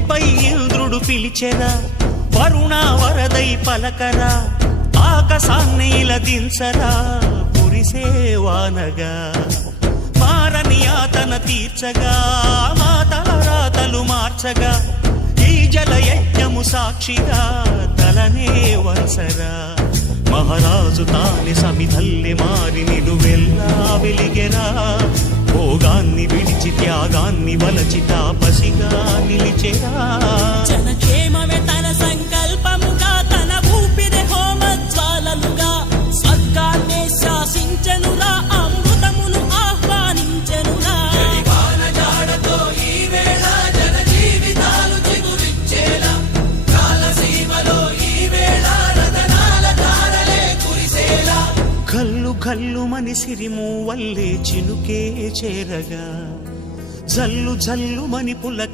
భూమిపై ఇంద్రుడు పిలిచెరా, వరుణ వరదై పలకరా, ఆకాశాన్ని ఇలా దించరా కురిసేవానగా. మారని ఆతన తీర్చగా, మా తలరాతలు మార్చగా, ఈ జలయజ్ఞము సాక్షిగా తలనే వంచరా. మహారాజు తాని సమిధల్లి మారి నిలువెల్లా వెలిగెరా, భోగాన్ని విడిచి త్యాగాన్ని వలచి తాపసిగా నిలిచెరా. జనక్షేమమే తన సంకల్పముగా, తన ఊపిరి హోమజ్వాలలుగా, స్వర్గాన్నే శాసించెనురా, అమృతమును ఆహ్వానించెనురా. కల్లు కల్లు మని సిరిము వల్లే చినుకే చేరగా, జల్లు జల్లు మని పులకి